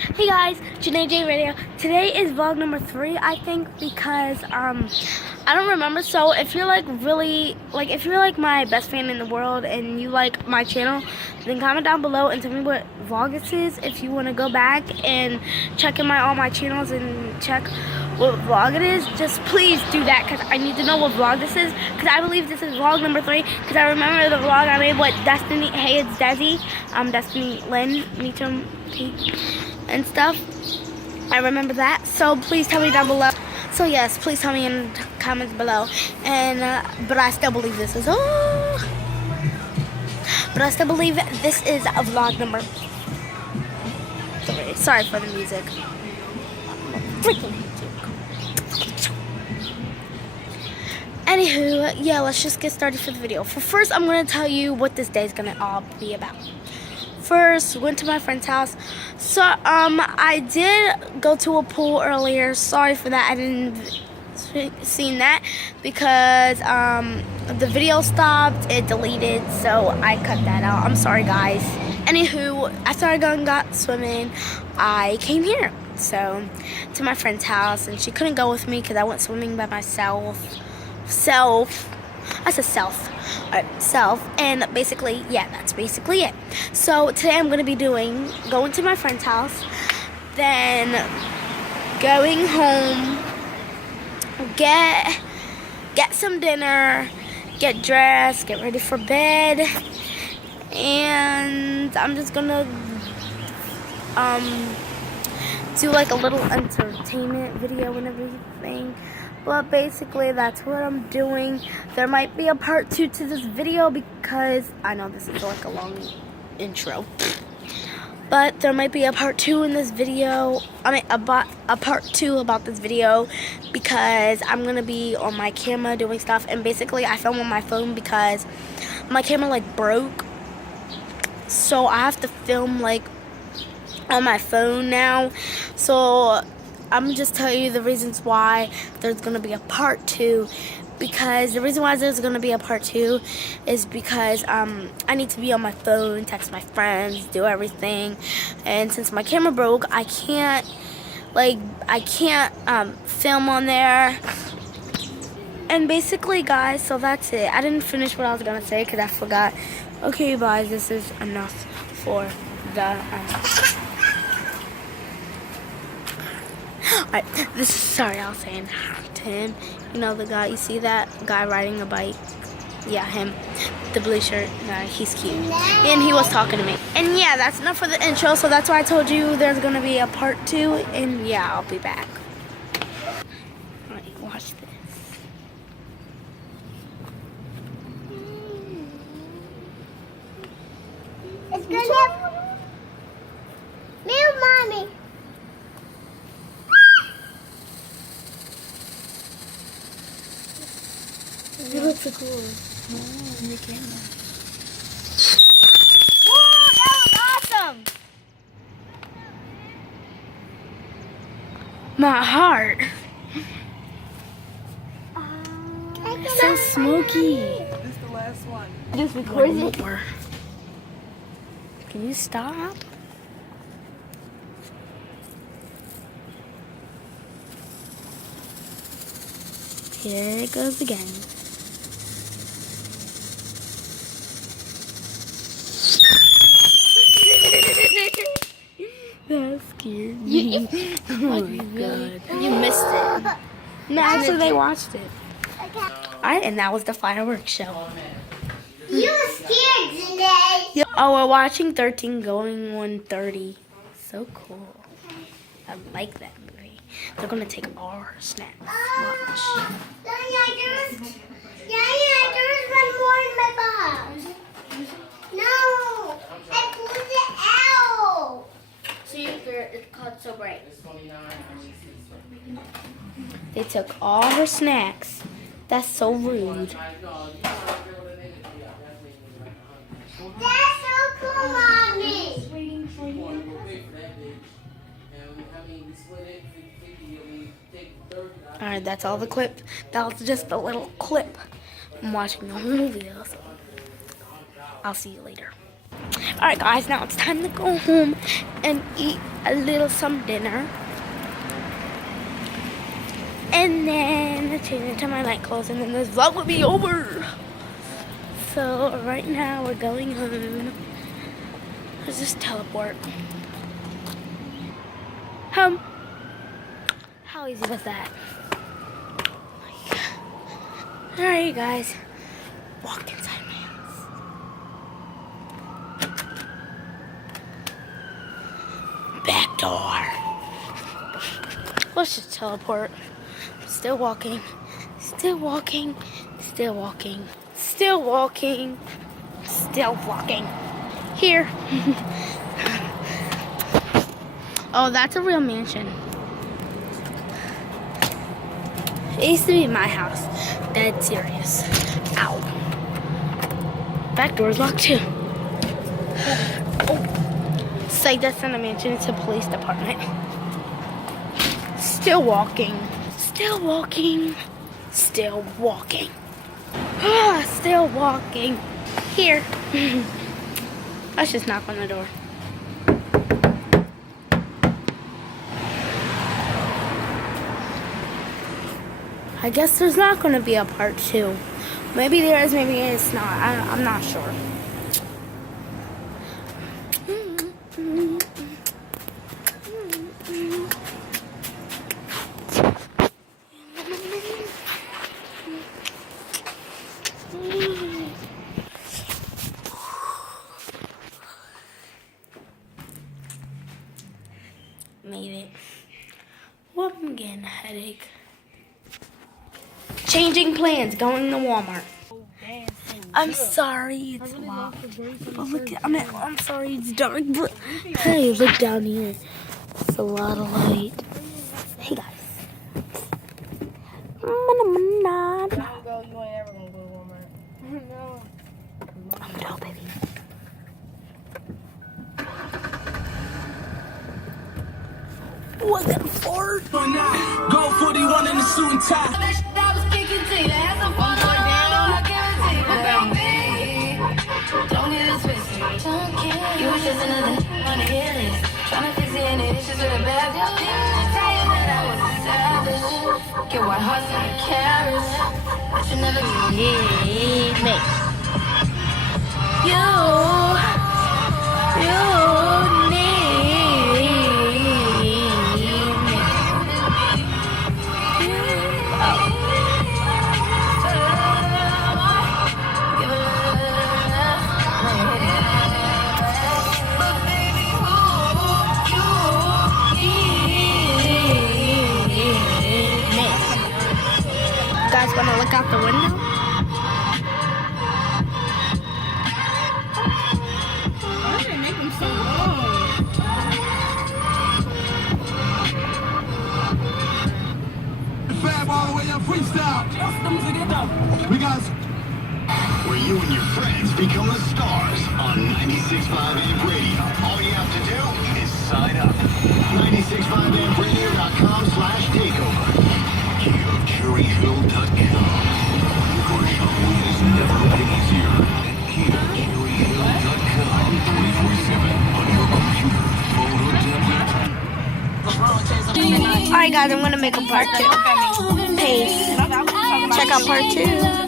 Hey guys, Janae J Radio. Today is vlog number 3, I think, because I don't remember. So if you're if you're like my best fan in the world and you like my channel, then comment down below and tell me what vlog this is. If you want to go back and check in all my channels and check what vlog it is, just please do that because I need to know what vlog this is. Because I believe this is vlog number 3. Because I remember the vlog I made with Destiny. Hey, it's Desi. Destiny Lynn. Meet him. And stuff. I remember that. So please tell me down below. So yes, please tell me in the comments below. And but I still believe this is but I still believe this is a vlog number. Sorry for the music. Freaking music. Anywho, yeah, let's just get started for the video. For first, I'm gonna tell you what this day is gonna all be about. First, went to my friend's house. So I did go to a pool earlier. Sorry for that. I didn't see that because the video stopped. It deleted, so I cut that out. I'm sorry, guys. Anywho, after I got swimming, I came here. So to my friend's house, and she couldn't go with me because I went swimming by myself. I said self, and basically, yeah, that's basically it. So today I'm gonna be going to my friend's house, then going home, get some dinner, get dressed, get ready for bed, and I'm just gonna do like a little entertainment video and everything. But basically, that's what I'm doing. There might be a part 2 to this video because I know this is like a long intro. But there might be a part 2 in this video. I mean, a part 2 about this video because I'm gonna be on my camera doing stuff. And basically, I film on my phone because my camera like broke. So I have to film like on my phone now. So I'm just telling you the reasons why there's going to be a part 2. Because the reason why there's going to be a part 2 is because I need to be on my phone, text my friends, do everything. And since my camera broke, I can't film on there. And basically, guys, so that's it. I didn't finish what I was going to say because I forgot. Okay, guys, this is enough for the Alright, sorry, I was saying to him, you know, the guy, you see that guy riding a bike? Yeah, him, the blue shirt guy, he's cute. And he was talking to me. And yeah, that's enough for the intro, so that's why I told you there's going to be a part 2, and yeah, I'll be back. Alright, watch this. It's gonna be mommy. You look so cool. Oh, in the camera. Whoa, that was awesome. My heart. So smoky. This is the last one. Just record more. Can you stop? Here it goes again. That scared me. Oh my god. You missed it. No, actually they watched it. Alright, and that was the fireworks show. You were scared today. Oh, we're watching 13 going on 30. So cool. I like that movie. They're gonna take our snacks. Watch. There's one more in my box. No, I pulled it out. See, it's called so bright. They took all her snacks. That's so rude. That's so cool, mommy. Alright, that's all the clip. That was just a little clip. I'm watching the whole video, so I'll see you later. Alright guys, now it's time to go home and eat a little some dinner. And then change into my night clothes, and then this vlog will be over. So right now we're going home. Let's just teleport. Home. How easy was that? Alright you guys, walk inside my house. Back door. Let's just teleport. Still walking, still walking, still walking, still walking, still walking. Here. Oh, that's a real mansion. It used to be my house. Dead serious. Ow. Back door's locked too. Oh. It's like that's not a mansion, it's a police department. Still walking. Still walking. Still walking. Still walking. Here. Let's just knock on the door. I guess there's not going to be a part 2. Maybe there is, maybe it's not. I'm not sure. Made it. Whoop, I'm getting a headache. Changing plans, going to Walmart. I'm sorry, it's loud. But look, I'm sorry, it's dark. But hey, look down here. It's a lot of light. Hey guys. You ain't ever gonna go to Walmart. No. I'm down, baby. Was that a fart? Go 41 in the suit and tie. You was just another on the hit list. Tryna fix any issues with a bad bitch. Saying that I was a savage. Get white hearts and carrots. But you never Need me. You guys wanna look out the window? Why did they make them so long? Fab all the way up freestyle. We got Where you and your friends become the stars on 96.5 Amp Radio. All you have to do is sign up. 96.5ampradio.com/takeover. KeoCherryHill.com. Your shopping has never been easier. KeoCherryHill.com 24/7 on your computer, phone, or tablet. Alright guys, I'm gonna make a part 2. Peace. Check out part 2.